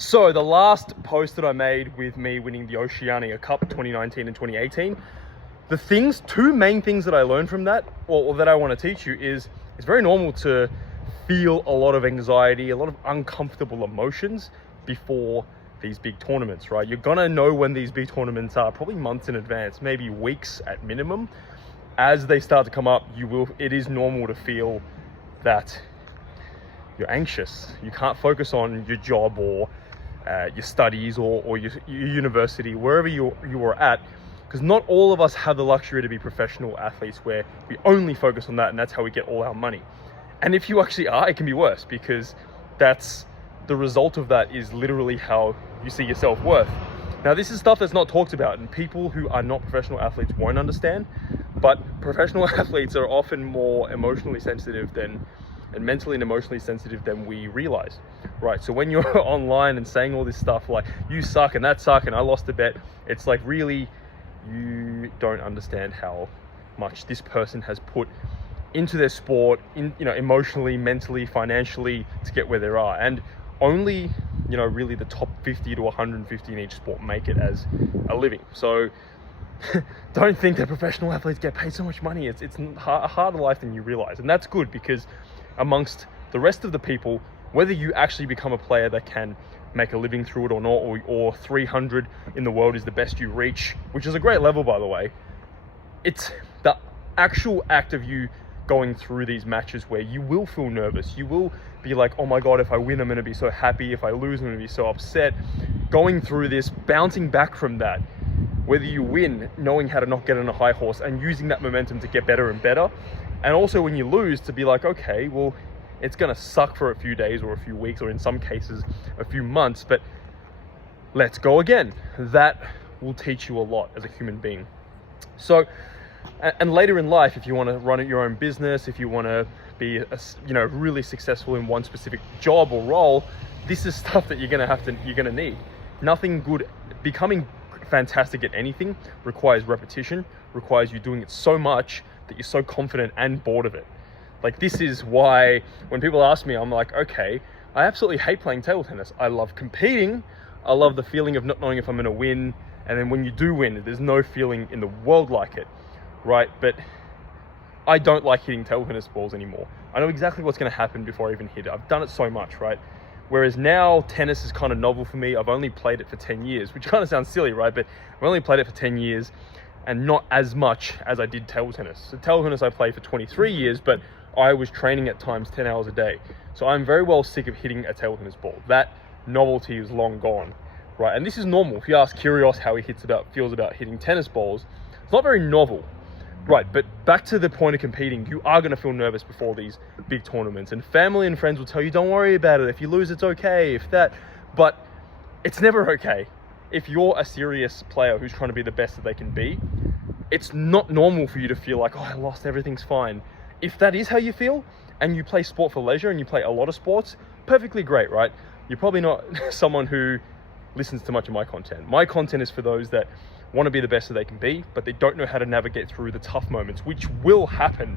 So the last post that I made with me winning the Oceania Cup 2019 and 2018, two main things that I learned from that, or that I want to teach you, is it's very normal to feel a lot of anxiety, a lot of uncomfortable emotions before these big tournaments, right? You're gonna know when these big tournaments are, probably months in advance, maybe weeks at minimum. As they start to come up, it is normal to feel that you're anxious. You can't focus on your job or your studies or your university, wherever you are at, because not all of us have the luxury to be professional athletes where we only focus on that and that's how we get all our money. And if you actually are, it can be worse, because that's the result of that is literally how you see your self-worth. Now, this is stuff that's not talked about, and people who are not professional athletes won't understand, but professional athletes are often more emotionally sensitive and mentally and emotionally sensitive than we realize, right? So when you're online and saying all this stuff like you suck and that suck and I lost a bet, it's like, really, you don't understand how much this person has put into their sport, emotionally, mentally, financially, to get where they are. And only, really the top 50 to 150 in each sport make it as a living. So don't think that professional athletes get paid so much money. It's a harder life than you realize. And that's good, because amongst the rest of the people, whether you actually become a player that can make a living through it or not, or 300 in the world is the best you reach, which is a great level, by the way, it's the actual act of you going through these matches where you will feel nervous. You will be like, oh my God, if I win, I'm going to be so happy. If I lose, I'm going to be so upset. Going through this, bouncing back from that, whether you win, knowing how to not get on a high horse and using that momentum to get better and better. And also when you lose, to be like, okay, well, it's going to suck for a few days or a few weeks, or in some cases, a few months, but let's go again. That will teach you a lot as a human being. So, and later in life, if you want to run your own business, if you want to be, really successful in one specific job or role, this is stuff that you're going to need. Nothing good. Becoming fantastic at anything requires repetition, requires you doing it so much that you're so confident and bored of it. Like, this is why when people ask me, I'm like, okay, I absolutely hate playing table tennis. I love competing. I love the feeling of not knowing if I'm going to win. And then when you do win, there's no feeling in the world like it, right? But I don't like hitting table tennis balls anymore. I know exactly what's going to happen before I even hit it. I've done it so much, right? Whereas now tennis is kind of novel for me. I've only played it for 10 years, which kind of sounds silly, right? But I've only played it for 10 years and not as much as I did table tennis. So table tennis I played for 23 years, but I was training at times 10 hours a day. So I'm very well sick of hitting a table tennis ball. That novelty is long gone, right? And this is normal. If you ask Kyrgios how he feels about hitting tennis balls, it's not very novel, right? But back to the point of competing, you are going to feel nervous before these big tournaments, and family and friends will tell you, don't worry about it. If you lose, it's okay. But it's never okay. If you're a serious player who's trying to be the best that they can be, it's not normal for you to feel like, oh, I lost, everything's fine. If that is how you feel, and you play sport for leisure and you play a lot of sports, perfectly great, right? You're probably not someone who listens to much of my content. My content is for those that want to be the best that they can be, but they don't know how to navigate through the tough moments, which will happen.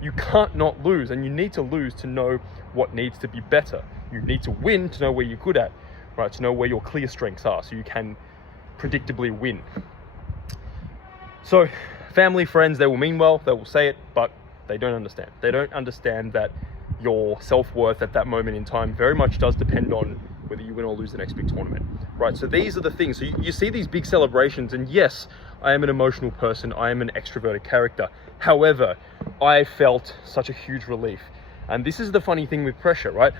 You can't not lose, and you need to lose to know what needs to be better. You need to win to know where you're good at, right? To know where your clear strengths are, so you can predictably win. So family, friends, they will mean well, they will say it, but they don't understand. They don't understand that your self-worth at that moment in time very much does depend on whether you win or lose the next big tournament, right? So these are the things. So you see these big celebrations, and yes, I am an emotional person. I am an extroverted character. However, I felt such a huge relief. And this is the funny thing with pressure, right?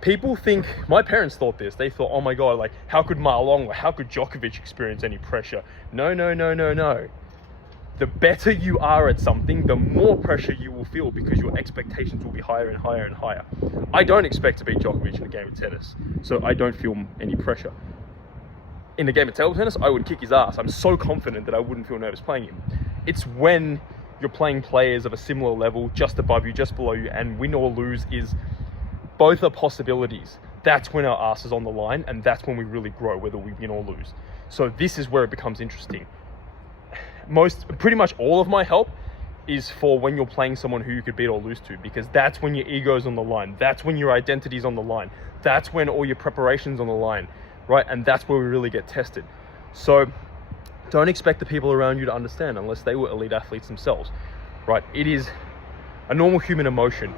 People think, my parents thought this, they thought, oh my God, like, how could Ma Long or how could Djokovic experience any pressure? No. The better you are at something, the more pressure you will feel, because your expectations will be higher and higher and higher. I don't expect to beat Djokovic in a game of tennis, so I don't feel any pressure. In a game of table tennis, I would kick his ass. I'm so confident that I wouldn't feel nervous playing him. It's when you're playing players of a similar level, just above you, just below you, and win or lose is both are possibilities. That's when our ass is on the line, and that's when we really grow, whether we win or lose. So this is where it becomes interesting. Pretty much all of my help is for when you're playing someone who you could beat or lose to, because that's when your ego's on the line. That's when your identity's on the line. That's when all your preparation's on the line. right? And that's where we really get tested. So don't expect the people around you to understand unless they were elite athletes themselves, right? It is a normal human emotion.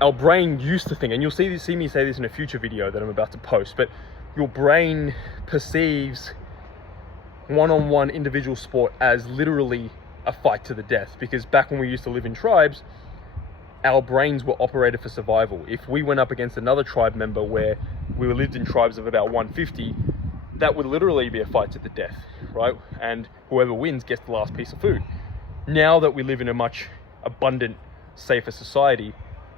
Our brain used to think, and you'll see me say this in a future video that I'm about to post, but your brain perceives one-on-one individual sport as literally a fight to the death, because back when we used to live in tribes, our brains were operated for survival. If we went up against another tribe member where we lived in tribes of about 150, that would literally be a fight to the death, right? And whoever wins gets the last piece of food. Now that we live in a much abundant, safer society,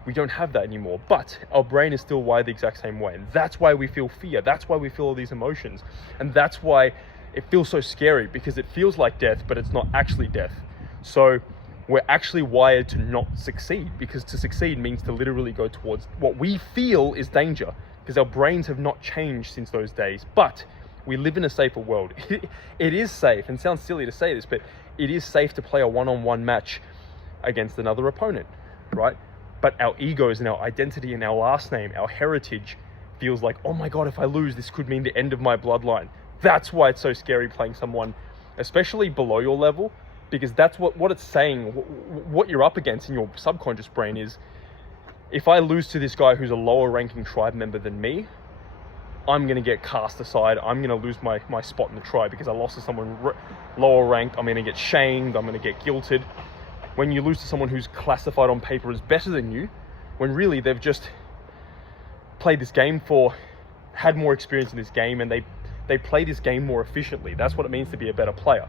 we don't have that anymore, but our brain is still wired the exact same way. And that's why we feel fear. That's why we feel all these emotions. And that's why it feels so scary, because it feels like death, but it's not actually death. So we're actually wired to not succeed, because to succeed means to literally go towards what we feel is danger, because our brains have not changed since those days. But we live in a safer world. It is safe, and it sounds silly to say this, but it is safe to play a one-on-one match against another opponent, right? But our egos and our identity and our last name, our heritage, feels like, oh my God, if I lose, this could mean the end of my bloodline. That's why it's so scary playing someone, especially below your level, because that's what it's saying. What you're up against in your subconscious brain is, if I lose to this guy who's a lower ranking tribe member than me, I'm going to get cast aside. I'm going to lose my spot in the tribe because I lost to someone lower ranked. I'm going to get shamed. I'm going to get guilted. When you lose to someone who's classified on paper as better than you, when really they've just played this game had more experience in this game, and they play this game more efficiently. That's what it means to be a better player.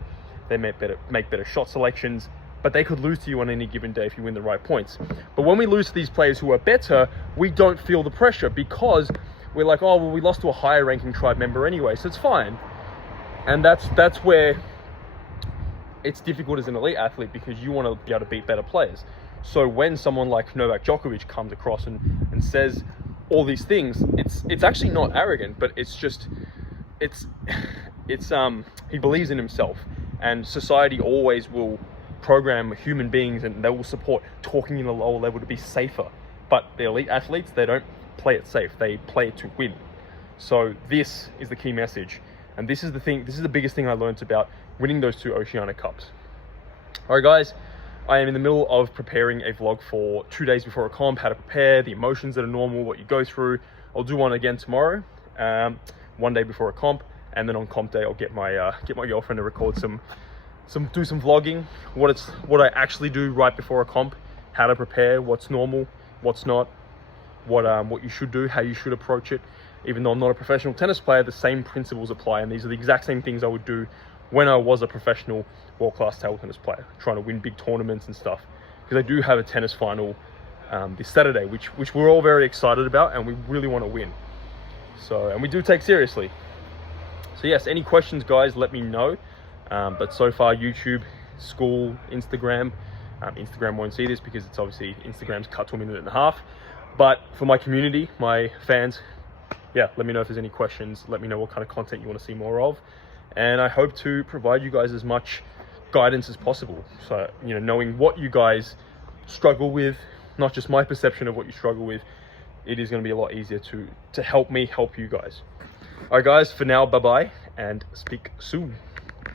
They make better shot selections, but they could lose to you on any given day if you win the right points. But when we lose to these players who are better, we don't feel the pressure, because we're like, oh, well, we lost to a higher ranking tribe member anyway, so it's fine. And that's where it's difficult as an elite athlete, because you want to be able to beat better players. So when someone like Novak Djokovic comes across and says all these things, it's actually not arrogant, but it's just, he believes in himself. And society always will program human beings, and they will support talking in a lower level to be safer. But the elite athletes, they don't play it safe. They play it to win. So this is the key message. And this is the biggest thing I learned about winning those 2 Oceania Cups. All right, guys, I am in the middle of preparing a vlog for 2 days before a comp, how to prepare, the emotions that are normal, what you go through. I'll do one again tomorrow, 1 day before a comp. And then on comp day, I'll get my girlfriend to record do some vlogging, what I actually do right before a comp, how to prepare, what's normal, what's not, what you should do, how you should approach it. Even though I'm not a professional tennis player, the same principles apply, and these are the exact same things I would do when I was a professional world-class table tennis player, trying to win big tournaments and stuff. Because I do have a tennis final this Saturday, which we're all very excited about, and we really want to win. So, and we do take seriously. So yes, any questions, guys, let me know. But so far, YouTube, school, Instagram. Instagram won't see this because it's obviously Instagram's cut to 1.5 minutes. But for my community, my fans, yeah, let me know if there's any questions. Let me know what kind of content you want to see more of. And I hope to provide you guys as much guidance as possible. So, knowing what you guys struggle with, not just my perception of what you struggle with, it is going to be a lot easier to help me help you guys. All right, guys, for now, bye-bye, and speak soon.